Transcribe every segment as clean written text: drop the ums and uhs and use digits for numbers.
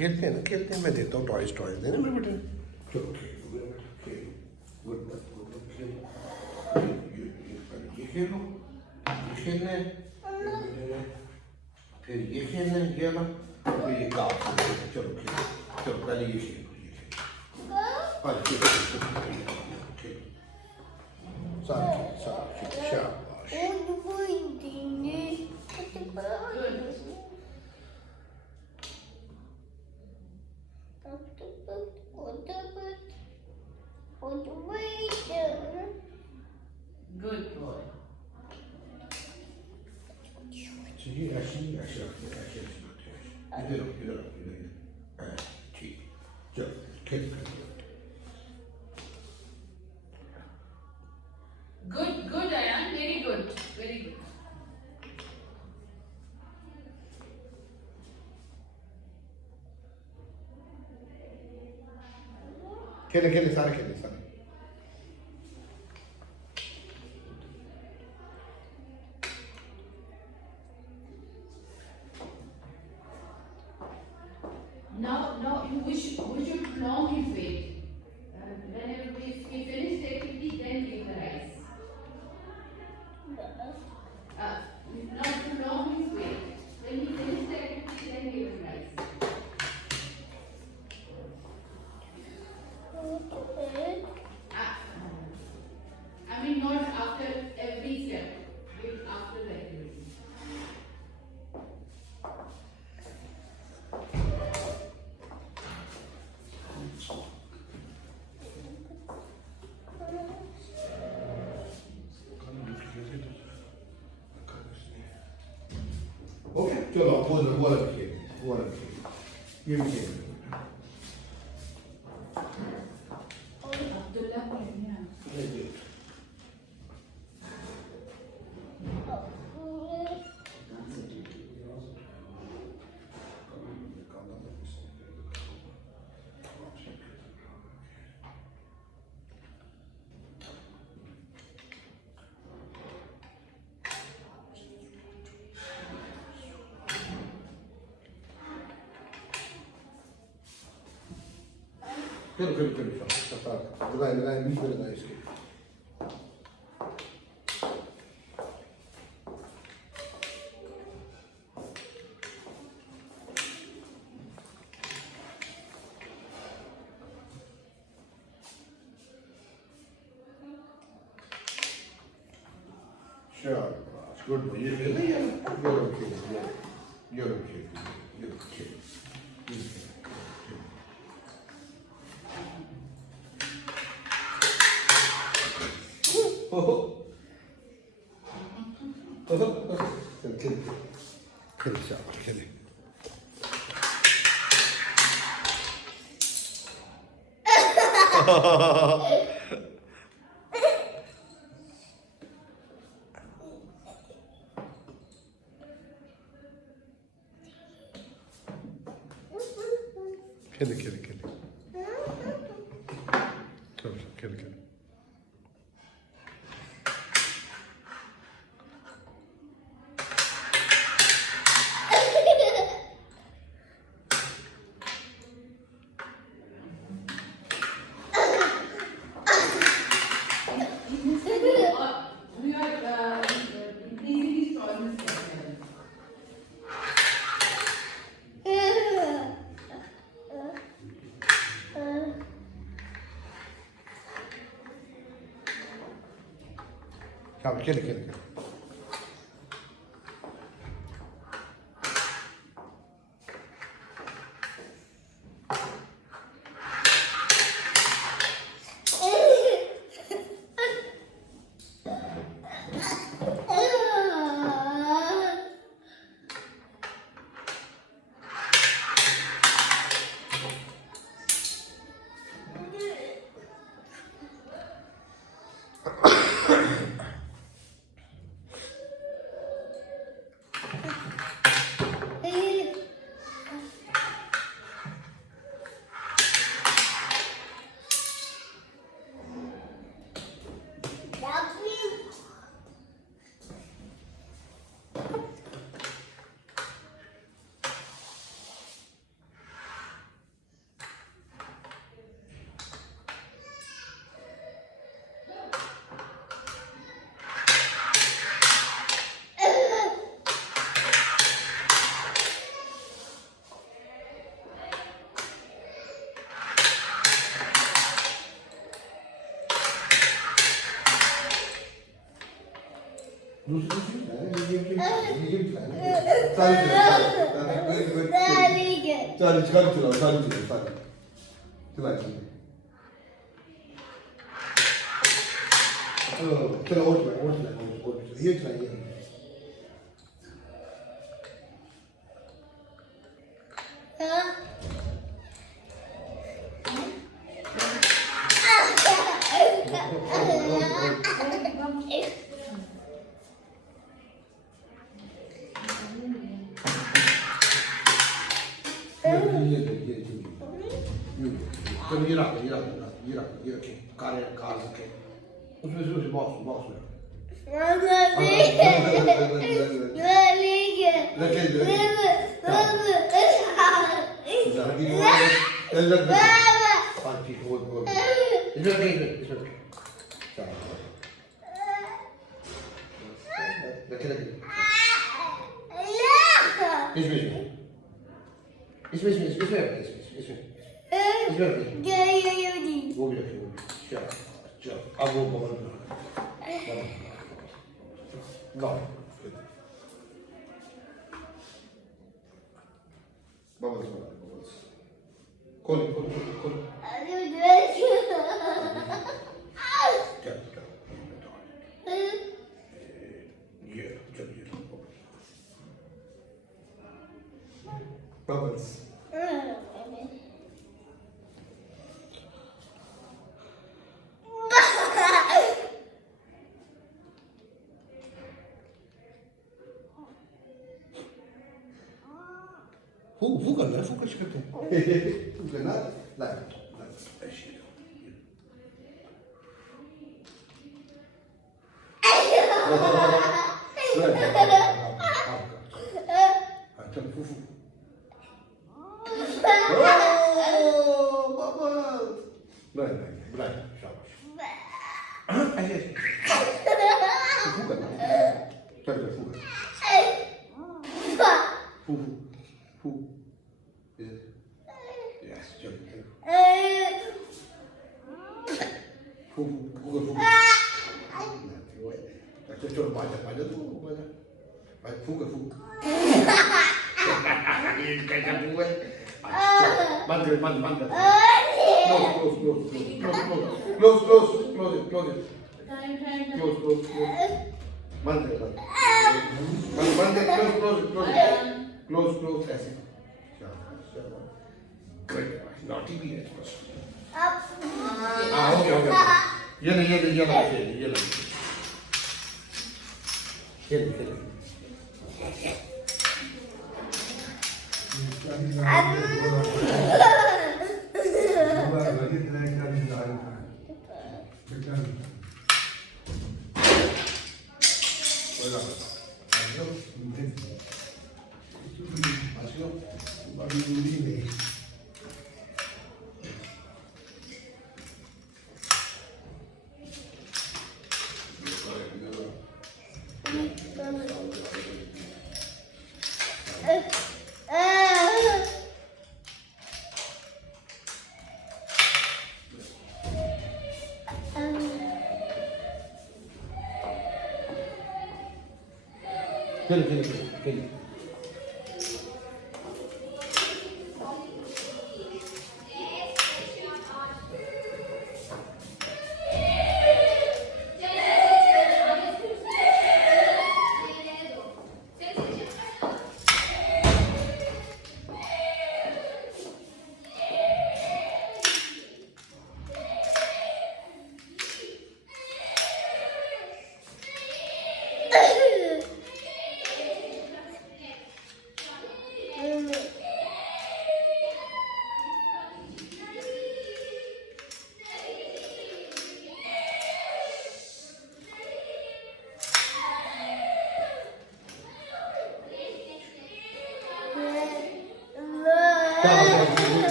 खेलते हैं ना, खेलते हैं, मैं देता हूँ टॉयज टॉयज देना मेरे बेटे। चलो खेलो खेलो, गुड बात गुड बात, खेलो ये खेलो, ये खेलना है फिर ये खेलना है ये वाला, फिर ये काफ, चलो खेलो, चलो पहले ये खेलो, ये खेलो, और खेलो खेलो, सारा खेलो, शाबाश। Good boy. जी ऐसे ऐसे ऐसे इधर इधर इधर, ठीक, चलो खेल खेल। Good, good, Ayan. Very good. Very good. खेले खेले सारे खेले सारे। Now, we should prolong his wait. Whenever we finish the activity, then give the rice. Now prolong his wait. When he finish the activity, then give him rice. I mean, not after every step. Give after the activity. Okay चलो अब वो वाला भी खेल, वो वाला भी खेल, ये भी खेल। Abdullah, yeah. चलो चलो चलो चलो, लगाए लगाए बीच में लगाए इसके। शाबाश, गुड बॉय, ये खेल ये लोग खेल, ये लोग खेल, ये लोग खेल, चल खेल खेल, शाबाश खेले। खेले खेले खेले, चलो खेले खेले। We are increasing his tolerance level. शाबाश खेले खेले खेले। दूसरी मीडियम सारी चलाओ चला चलो और ये चलाइए चलो ये रख कार रखे उसमें से बॉक्स में वो भी रखे चलो अब वो बबल बबल्स खोल ये चलिए bubbles Hoe kan dat? Hoe kan je het doen? Hoe kan dat? Nee, close, ऐसे great, naughty भी है बस हो गया ये नहीं खेल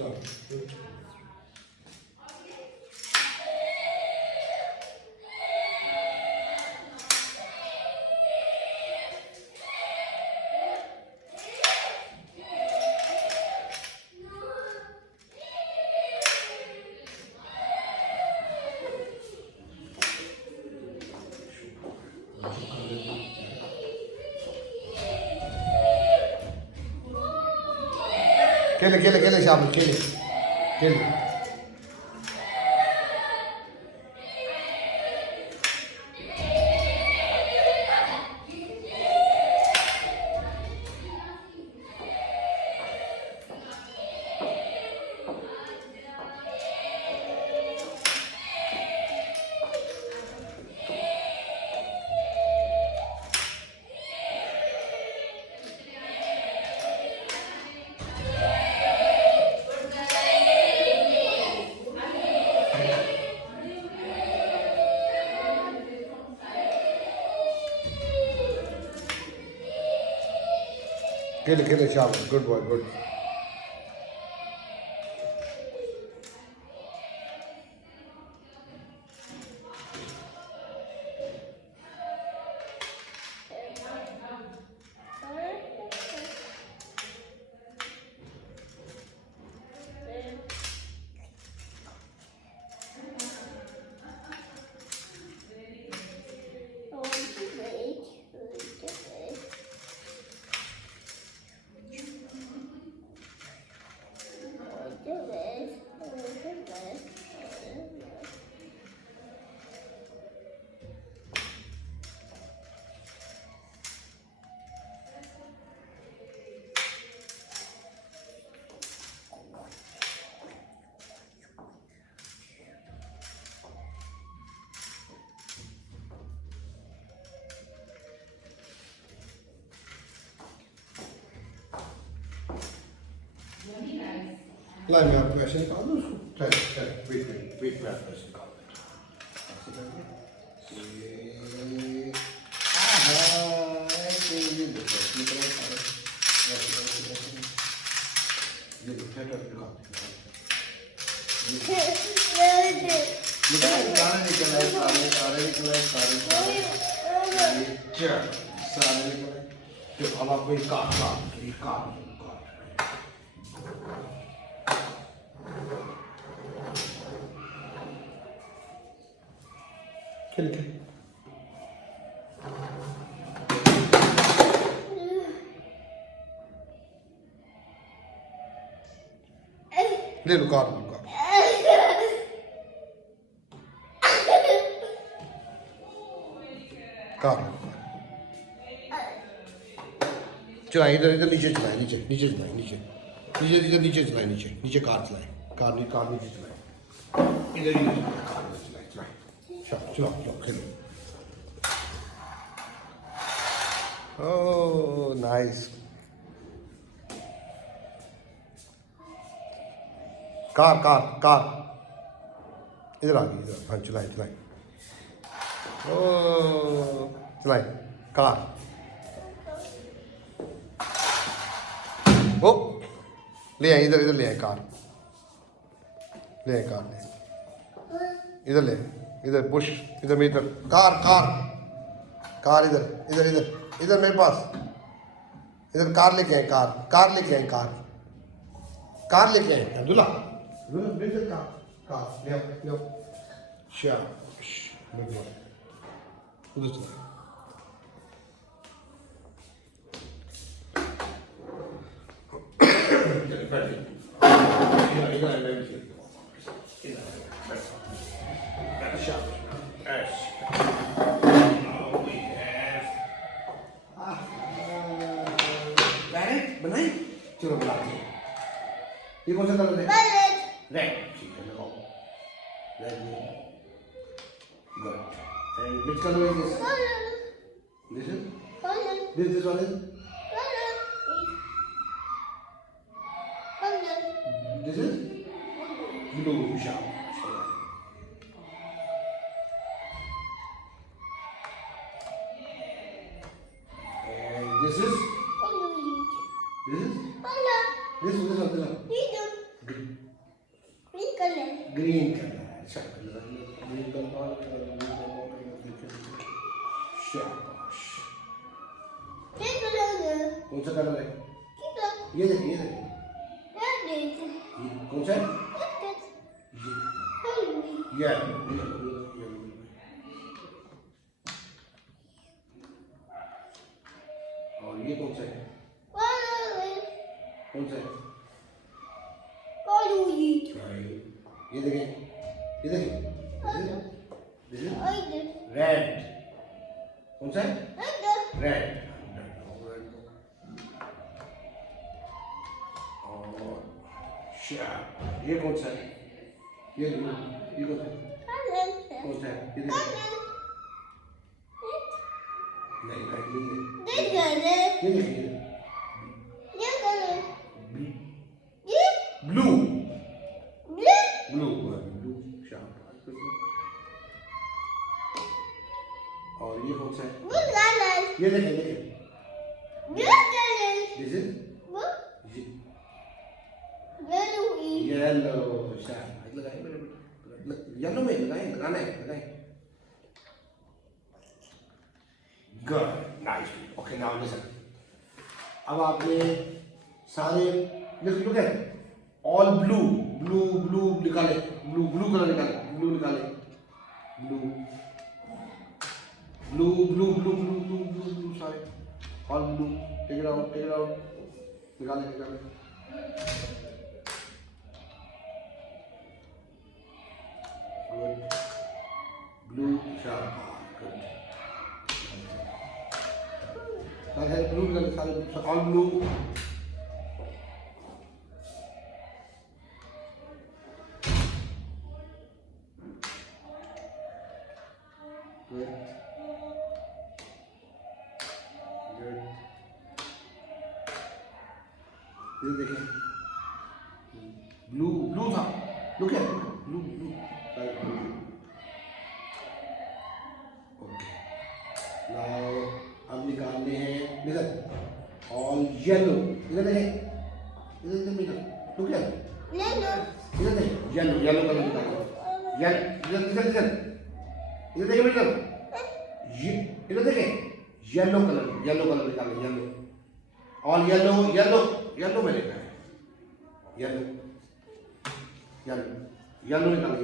चलो खेले खेले खेले शामिल खेले खेले खेले खेले शामिल गुड बॉय गुड ला मैं आपको ऐसे निकाल दूँ उसको चल चल वेट मैं आपको ऐसे निकाल देता हूँ ऐसे करके ये देखो इतनी तरह सारे ये देखो निकाल सारे फिर अब आपको एक काट खेल खेल ले लो कार चलाए इधर इधर नीचे चलाए नीचे नीचे चलाए नीचे नीचे इधर नीचे चलाए नीचे नीचे कार चलाए कार नीचे चलाए इधर कार चलाए चलाए चलो चलो खेलो ओह नाइस कार इधर आ गई इधर हाँ चलाए ओह चलाए कार ओ ले आए इधर ले आए कार इधर पुश इधर मेरी तरफ कार इधर मेरे पास इधर कार लेके आए कार लेके आए अब्दुल्ला कार ले आओ उधर चला बनाई चलो बनाते हैं ये कौन सा कलर है रेड ठीक है लगाओ red good and which colour is this this one is this is blue sharp and this is this one. Green colour अच्छा ग्रीन कलर शाबाश कौन सा कलर है ये देखिए कौन सा ये और ये कौन सा है कौन सा है ये देखिए रेड कौन सा है रेड और ये कौन सा है ये कौन सा है कौन सा है ये देखिए नहीं ये देखिए ब्लू ब्लू ब्लू शाबाश और ये कौन सा है ये देखिए दिस इज येलो शाबाश लगाइए मेरे येलो में लगाना है good nice okay now listen अब आपने सारे look at all blue blue blue निकाले ब्लू ब्लू कलर निकाले ब्लू निकाले blue blue blue blue blue blue blue blue सारे all blue take it out निकाले गुड ब्लू शार्प गुड सारे blue निकाले सारे ऑल ब्लू ये देखिए ब्लू ब्लू था look at blue blue okay now अब निकालने हैं लिसन ऑल येलो इधर देखें लुक एट इधर देखें येलो कलर निकालो इधर देखिए बेटा ये इधर देखें येलो कलर निकालो येलो ऑल येलो में लिखा है येलो निकालो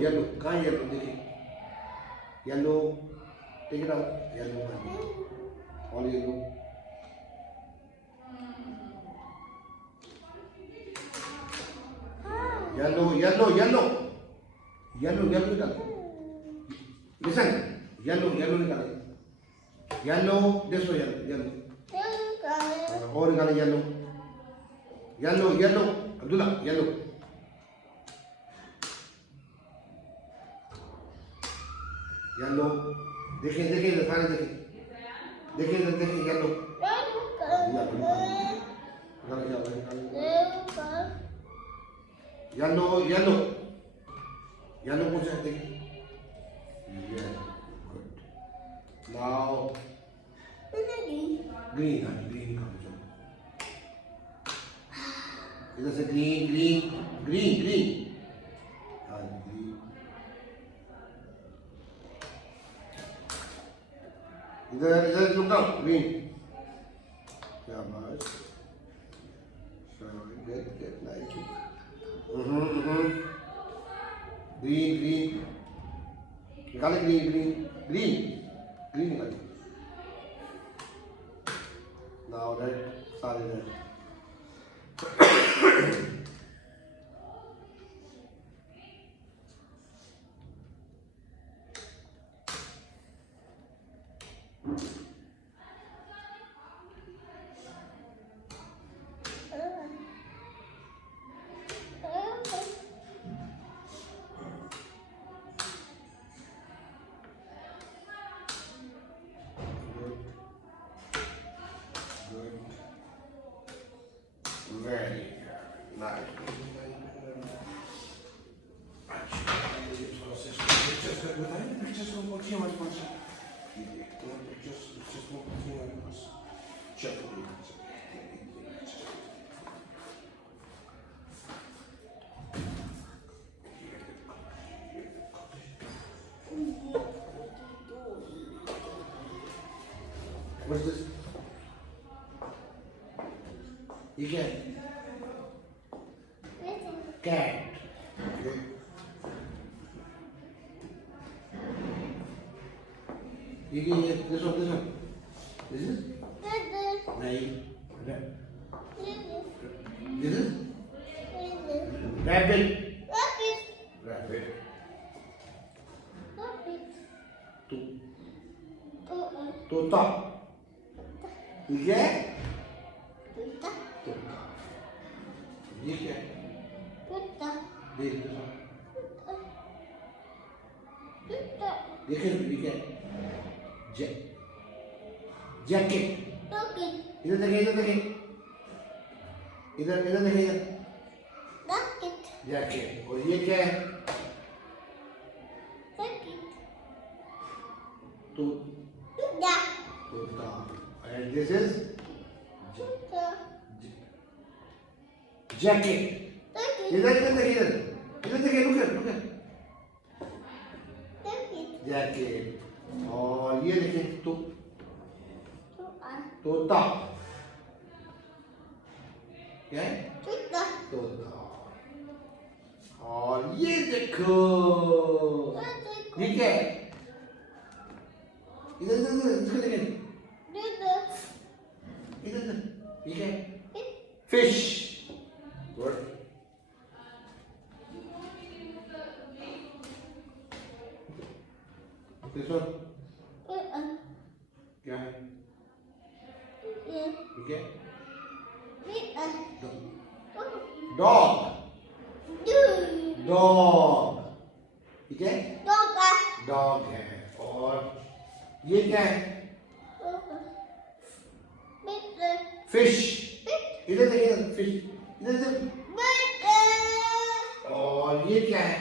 येलो कहाँ है येलो देखिए yellow take it out yellow all yellow निकालो लिसन येलो निकालो येलो दिस वे येलो और निकाले येलो अब्दुल्ला येलो देखिए सारे देखिए येलो कौन सा देखिए नाउ ग्रीन का इधर से ग्रीन हाँ ग्रीन इधर लुक डाउन ग्रीन शाबाश get like it ग्रीन निकाले ग्रीन निकाले नाउ रेड सारे रेड very nice. ये क्या है? कैट। ये क्या है? this one this is नहीं this is rabbit तोता। ये क्या है? तोता। ये क्या है? देख देखिए ये क्या है? जैकेट। इधर देखिए इधर देखिए इधर इधर देखिए इधर जैकेट। और ये क्या है? तोता। And this is jacket. इधर इधर देखिए इधर देखिए look at जैकेट। और ये देखिए तोता। क्या है? तोता। और ये देखो ये क्या है? इधर इधर इधर देखिए इधर ये क्या है? फिश। गुड। This one क्या है? ये क्या है? डॉग। डॉग। ये क्या है? डॉग है। और ये क्या है? फिश। इधर देखिए फिश इधर इधर। और ये क्या है?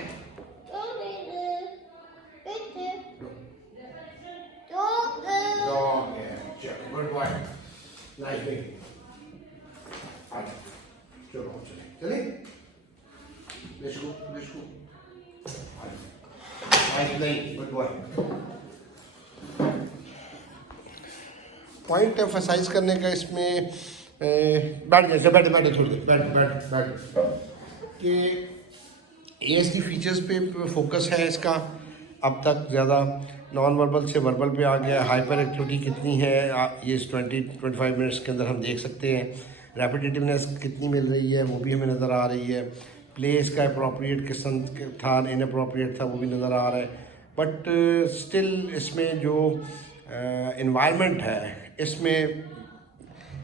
डॉग है। Good boy. Nice day. चलो चले let's go nice playing. Good boy. Point emphasize करने का इसमें बैठ थोड़ी देर बैठ कि ASD फीचर्स पे फोकस है इसका अब तक ज़्यादा। नॉन वर्बल से वर्बल पे आ गया। हाइपर एक्टिविटी कितनी है ये इस 20-25 मिनट्स के अंदर हम देख सकते हैं। रेपिटेटिवनेस कितनी मिल रही है वो भी हमें नज़र आ रही है। प्ले इसका अप्रोप्रिएट किस्म था इनअप्रोप्रिएट था वो भी नज़र आ रहा है। बट स्टिल इसमें जो इन्वायरमेंट है इसमें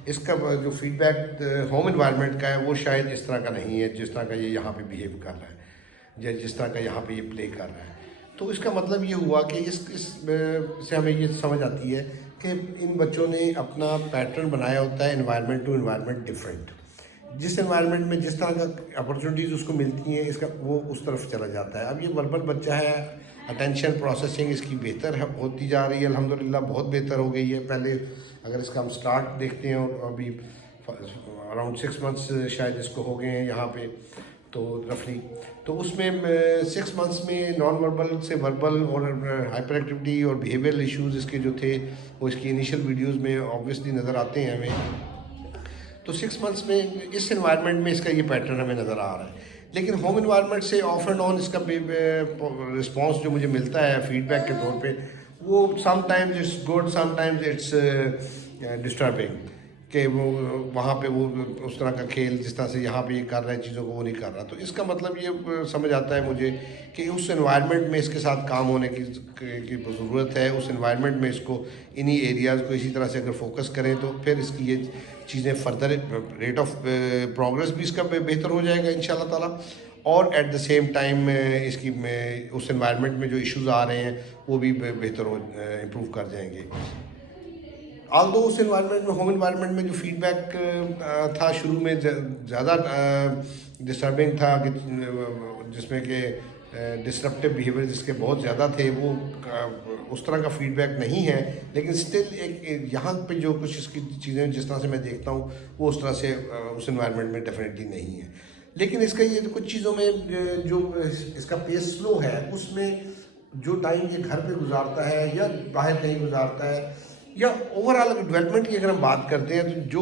इसका जो फीडबैक होम इन्वायरमेंट का है वो शायद इस तरह का नहीं है जिस तरह का ये यहाँ पे बिहेव कर रहा है या जिस तरह का यहाँ पे ये प्ले कर रहा है। तो इसका मतलब ये हुआ कि इस से हमें ये समझ आती है कि इन बच्चों ने अपना पैटर्न बनाया होता है इन्वायरमेंट टू इन्वायरमेंट डिफरेंट। जिस इन्वायरमेंट में जिस तरह का अपॉर्चुनिटीज़ उसको मिलती हैं इसका वो उस तरफ चला जाता है। अब ये वर्बल बच्चा है, अटेंशन प्रोसेसिंग इसकी बेहतर होती जा रही है अल्हम्दुलिल्लाह, बहुत बेहतर हो गई है। पहले अगर इसका हम स्टार्ट देखते हैं और अभी अराउंड 6 मंथ्स शायद इसको हो गए हैं यहाँ पे तो रफली, तो उसमें 6 मंथ्स में नॉन वर्बल से वर्बल और हाइपर एक्टिविटी और बिहेवियरल इश्यूज़ इसके जो थे वो इसकी इनिशियल वीडियोज़ में ऑब्वियसली नज़र आते हैं हमें। तो 6 मंथ्स में इस इन्वायरमेंट में इसका ये पैटर्न हमें नज़र आ रहा है। लेकिन होम इन्वायरमेंट से ऑफ एंड ऑन इसका रिस्पॉन्स जो मुझे मिलता है फीडबैक के तौर पे वो sometimes it's good sometimes it's disturbing कि वो वहाँ पे वो उस तरह का खेल जिस तरह से यहाँ पे ये कर रहा है चीज़ों को वो नहीं कर रहा। तो इसका मतलब ये समझ आता है मुझे कि उस एनवायरनमेंट में इसके साथ काम होने की ज़रूरत है। उस एनवायरनमेंट में इसको इन्हीं एरियाज़ को इसी तरह से अगर फोकस करें तो फिर इसकी ये चीज़ें फर्दर रेट ऑफ प्रोग्रेस भी इसका बेहतर हो जाएगा इंशाल्लाह ताला। और एट द सेम टाइम इसकी उस एनवायरनमेंट में जो इश्यूज़ आ रहे हैं वो भी बेहतर हो इम्प्रूव कर जाएंगे। ऑल्दो उस एनवायरनमेंट में होम एनवायरनमेंट में जो फीडबैक था शुरू में ज़्यादा डिस्टर्बिंग था जिसमें कि डिसरप्टिव बिहेवियर जिसके बहुत ज़्यादा थे वो उस तरह का फीडबैक नहीं है। लेकिन स्टिल एक यहाँ पे जो कुछ इसकी चीज़ें जिस तरह से मैं देखता हूँ वो उस तरह से उस एनवायरनमेंट में डेफिनेटली नहीं है। लेकिन इसका ये कुछ चीज़ों में जो इसका पेस स्लो है उसमें जो टाइम ये घर पे गुजारता है या बाहर कहीं गुजारता है या ओवरऑल डेवलपमेंट की अगर हम बात करते हैं तो जो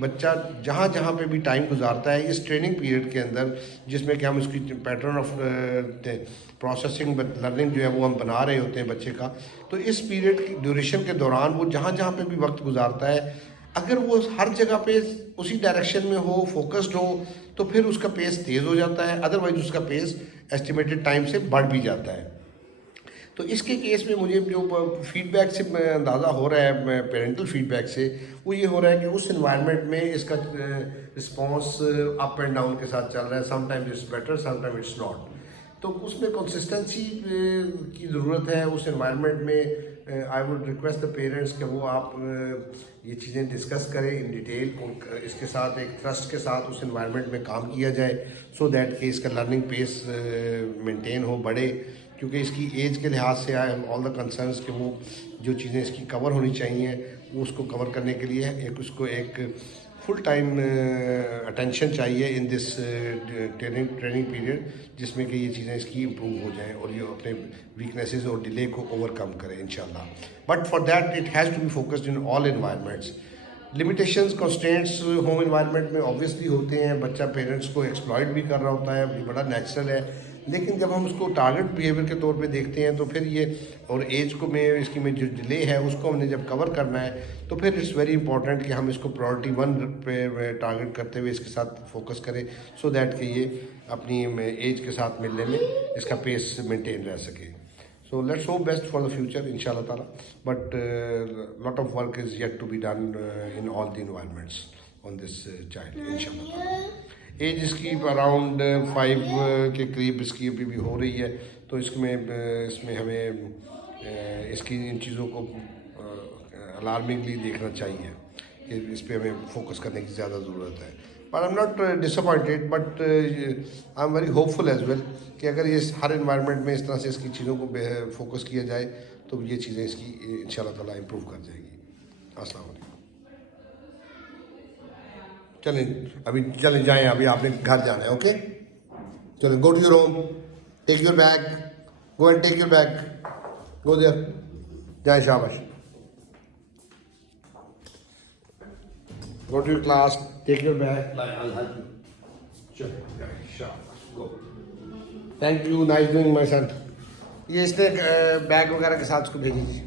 बच्चा जहाँ जहाँ पे भी टाइम गुजारता है इस ट्रेनिंग पीरियड के अंदर, जिसमें कि हम उसकी पैटर्न ऑफ प्रोसेसिंग लर्निंग जो है वो हम बना रहे होते हैं बच्चे का, तो इस पीरियड की ड्यूरेशन के दौरान वो जहाँ जहाँ पे भी वक्त गुजारता है, अगर वो हर जगह पे उसी डायरेक्शन में हो, फोकस्ड हो, तो फिर उसका पेस तेज़ हो जाता है, अदरवाइज उसका पेस एस्टिमेटेड टाइम से बढ़ भी जाता है। तो इसके केस में मुझे जो फीडबैक से अंदाज़ा हो रहा है, पेरेंटल फीडबैक से, वो ये हो रहा है कि उस इन्वायरमेंट में इसका रिस्पॉन्स अप एंड डाउन के साथ चल रहा है, sometimes it's better, sometimes it's not. तो उसमें कंसिस्टेंसी की ज़रूरत है उस इन्वायरमेंट में। I would request the parents कि वो आप ये चीज़ें डिस्कस करें इन डिटेल, इसके साथ एक ट्रस्ट के साथ उस इन्वायरमेंट में काम किया जाए, सो दैट कि इसका लर्निंग पेस मेंटेन हो, बढ़े, क्योंकि इसकी एज के लिहाज से I have all the concerns कि वो जो चीज़ें इसकी कवर होनी चाहिए वो उसको कवर करने के लिए उसको एक फुल टाइम अटेंशन चाहिए इन दिस ट्रेनिंग पीरियड, जिसमें कि ये चीज़ें इसकी इम्प्रूव हो जाएं और ये अपने वीकनेसेस और डिले को ओवरकम करें इंशाल्लाह। But for that it has to be focused in all environments. Limitations constraints home environment में ऑब्वियसली होते हैं, बच्चा पेरेंट्स को एक्सप्लॉइट भी कर रहा होता है, ये बड़ा नेचुरल है, लेकिन जब हम उसको टारगेट बिहेवियर के तौर पे देखते हैं तो फिर ये, और एज को में इसकी में जो डिले है उसको हमने जब कवर करना है तो फिर इट्स वेरी इंपॉर्टेंट कि हम इसको प्रायोरिटी 1 पे टारगेट करते हुए इसके साथ फोकस करें, सो दैट कि ये अपनी एज के साथ मिलने में इसका पेस मेंटेन रह सके। So let's hope best for the future, inshallah ta'ala. But lot of work is yet to be done in all the environments on this child, inshallah ta'ala. Age इसकी around 5 के करीब इसकी अभी भी हो रही है, तो इसमें हमें इसकी इन चीज़ों को अलार्मिंगली देखना चाहिए कि इस पर हमें फोकस करने की ज़्यादा ज़रूरत है। But I am not disappointed, but I am very hopeful as well कि अगर ये हर इन्वायरमेंट में इस तरह से इसकी चीज़ों को फोकस किया जाए तो ये चीज़ें इसकी इंशाल्लाह ताला इम्प्रूव कर जाएगी। अस्सलाम वालेकुम। चलें जाएं, अभी आपने घर जाना है, ओके? चलें, go to your home, take your bag, go and take your bag, go there, जाएं, शाबाश, go to your class, take your bag, I'll help you. चलो जाएं, शाबाश, go, thank you, nice doing my son. ये इसने bag वगैरह के साथ उसको भेज दीजिए।